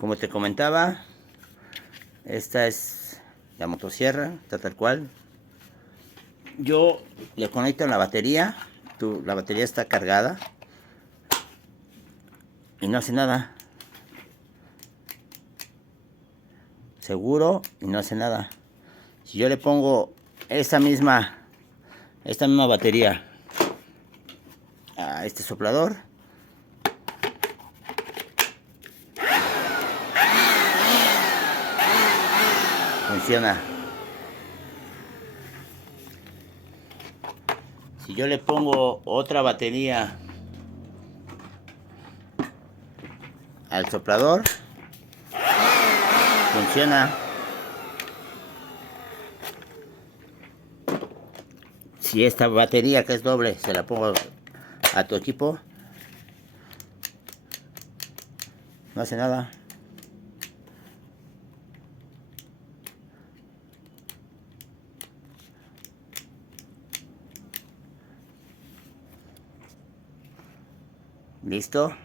Como te comentaba, esta es la motosierra, está tal cual. Yo le conecto en la batería, la batería está cargada y no hace nada. Seguro y no hace nada. Si yo le pongo esta misma batería a este soplador, funciona. Si yo le pongo otra batería al soplador, funciona. Si esta batería, que es doble, se la pongo a tu equipo, no hace nada. ¿Listo?